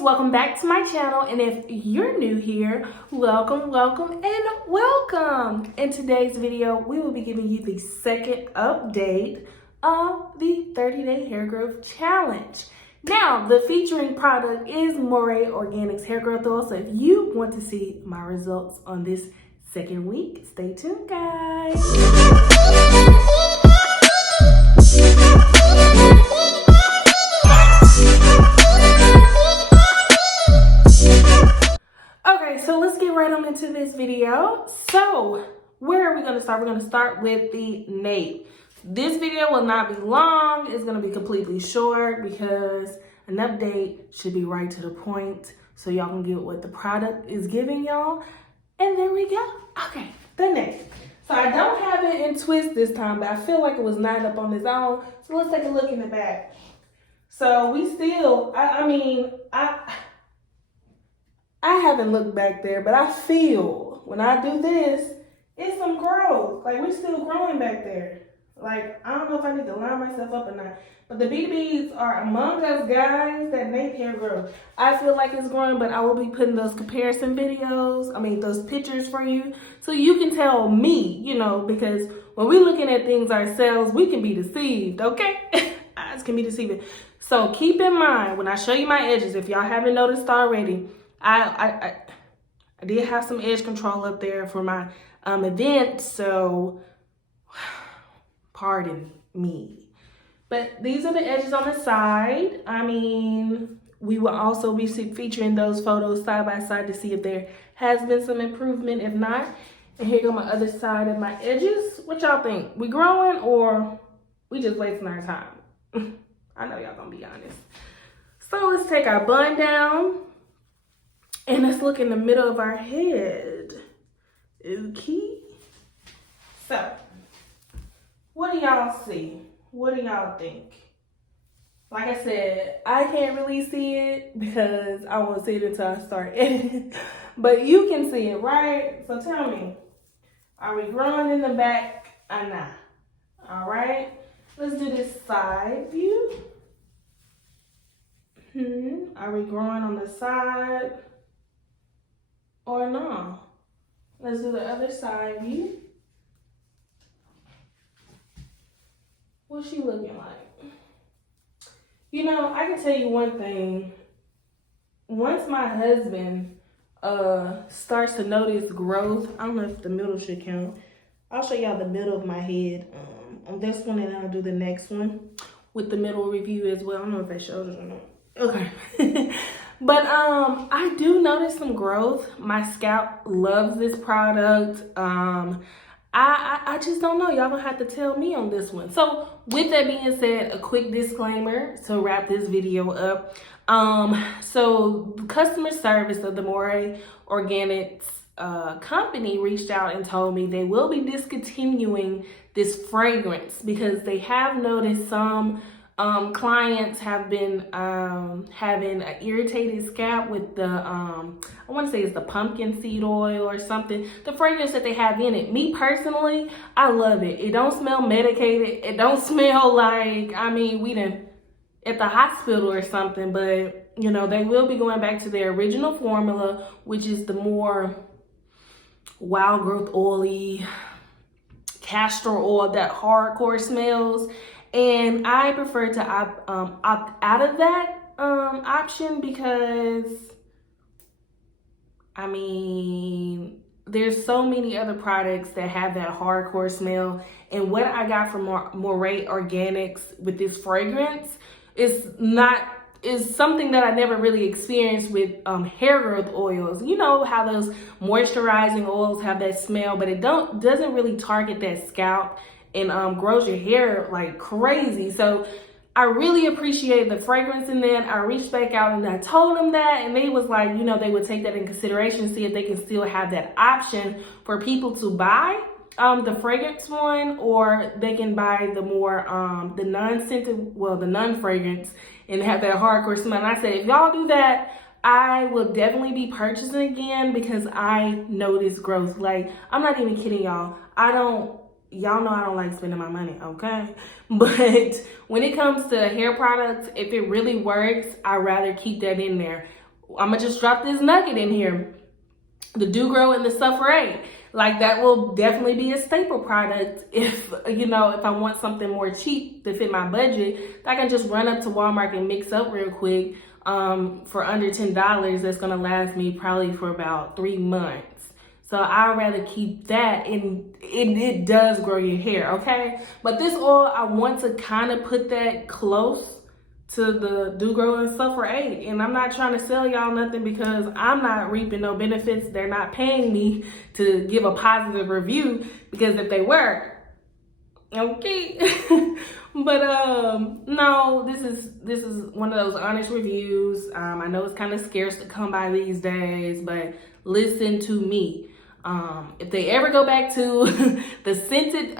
guys, welcome back to my channel, and if you're new here, welcome and welcome. In today's video, we will be giving you the second update of the 30-day hair growth challenge. Now, the featuring product is Moreh Organics hair growth oil, so if you want to see my results on this second week, stay tuned, guys. So let's get right on into this video. So where are we going to start? We're going to start with the nape. This video will not be long. It's going to be completely short because an update should be right to the point so y'all can get what the product is giving y'all. And there we go. Okay, the nape. So I don't have it in twist this time, but I feel like it was not up on its own. So let's take a look in the back. So we still, I haven't looked back there, but I feel when I do this, it's some growth. Like, we're still growing back there. Like, I don't know if I need to line myself up or not. But the BBs are among us guys that make hair growth. I feel like it's growing, but I will be putting those comparison videos, those pictures for you. So you can tell me, because when we're looking at things ourselves, we can be deceived, okay? Eyes can be deceiving. So keep in mind, when I show you my edges, if y'all haven't noticed already, I did have some edge control up there for my event, so pardon me. But these are the edges on the side. We will also be featuring those photos side by side to see if there has been some improvement. If not, and here go my other side of my edges. What y'all think? We growing or we just wasting our time? I know y'all gonna be honest. So let's take our bun down. And let's look in the middle of our head. Okay. So, what do y'all see? What do y'all think? Like I said, I can't really see it because I won't see it until I start editing. But you can see it, right? So tell me, are we growing in the back or not? All right. Let's do this side view. Are we growing on the side? Or no? Let's do the other side view. What's she looking like? I can tell you one thing. Once my husband starts to notice growth, I don't know if the middle should count. I'll show y'all the middle of my head on this one, and I'll do the next one with the middle review as well. I don't know if that shows it or not. Okay. But I do notice some growth. My scalp loves this product. I just don't know. Y'all gonna have to tell me on this one. So with that being said, a quick disclaimer to wrap this video up. So customer service of the Moreh Organics company reached out and told me they will be discontinuing this fragrance because they have noticed some clients have been having an irritated scalp with the I want to say it's the pumpkin seed oil or something, the fragrance that they have in it. Me personally, I love it. It don't smell medicated. It don't smell like we done at the hospital or something. But they will be going back to their original formula, which is the more wild growth oily castor oil that hardcore smells. And I prefer to opt out of that option because, there's so many other products that have that hardcore smell. And what I got from Moreh Organics with this fragrance is something that I never really experienced with hair growth oils. You know how those moisturizing oils have that smell, but it doesn't really target that scalp and grows your hair like crazy. So I really appreciate the fragrance in that. I reached back out and I told them that, and they was like, they would take that in consideration, see if they can still have that option for people to buy the fragrance one, or they can buy the more the non-scented, the non-fragrance, and have that hardcore smell. And I said, if y'all do that, I will definitely be purchasing again because I notice growth. Like, I'm not even kidding y'all. Y'all know I don't like spending my money, okay? But when it comes to hair products, if it really works, I'd rather keep that in there. I'm gonna just drop this nugget in here. The Do Grow and the Suffer 8. Like, that will definitely be a staple product if, you know, if I want something more cheap to fit my budget. I can just run up to Walmart and mix up real quick for under $10. That's gonna last me probably for about 3 months. So I'd rather keep that, and it does grow your hair, okay? But this oil, I want to kind of put that close to the Do Grow and Suffer 8. And I'm not trying to sell y'all nothing because I'm not reaping no benefits. They're not paying me to give a positive review, because if they were, okay. But no, this is one of those honest reviews. I know it's kind of scarce to come by these days, but listen to me. If they ever go back to the scented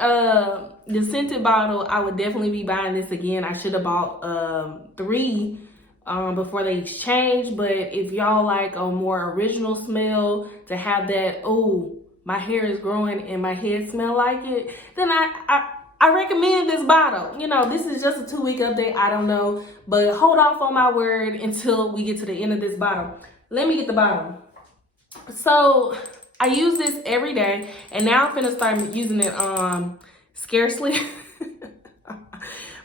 bottle, I would definitely be buying this again. I should have bought 3 before they exchange. But if y'all like a more original smell, to have that, oh, my hair is growing and my head smell like it, then I recommend this bottle. You know, this is just a 2-week update. I don't know, but hold off on my word until we get to the end of this bottle. Let me get the bottle. So I use this every day, and now I'm finna start using it scarcely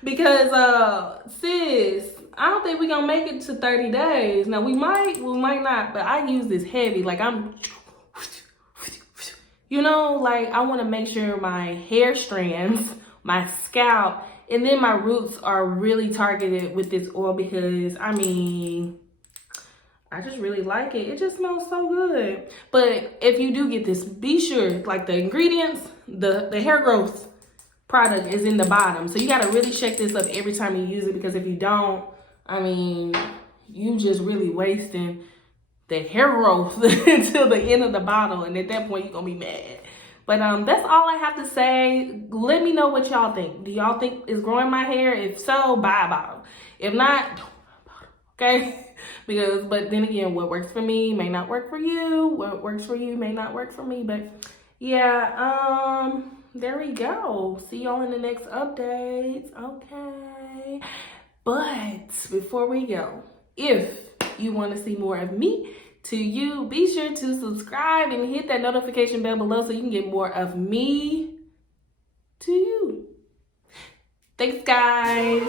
because sis, I don't think we're gonna make it to 30 days. Now we might not, but I use this heavy. Like, I'm, you know, like, I want to make sure my hair strands, my scalp, and then my roots are really targeted with this oil, because I mean, I just really like it. It just smells so good. But if you do get this, be sure, like, the ingredients, the hair growth product is in the bottom. So you got to really check this up every time you use it, because if you don't, I mean, you just really wasting the hair growth until the end of the bottle. And at that point, you're going to be mad. But that's all I have to say. Let me know what y'all think. Do y'all think it's growing my hair? If so, buy a bottle. If not, don't buy a bottle. Okay? Because, but then again, what works for me may not work for you. What works for you may not work for me. But yeah, there we go. See y'all in the next updates. Okay. But before we go, if you want to see more of me to you, be sure to subscribe and hit that notification bell below so you can get more of me to you. Thanks, guys.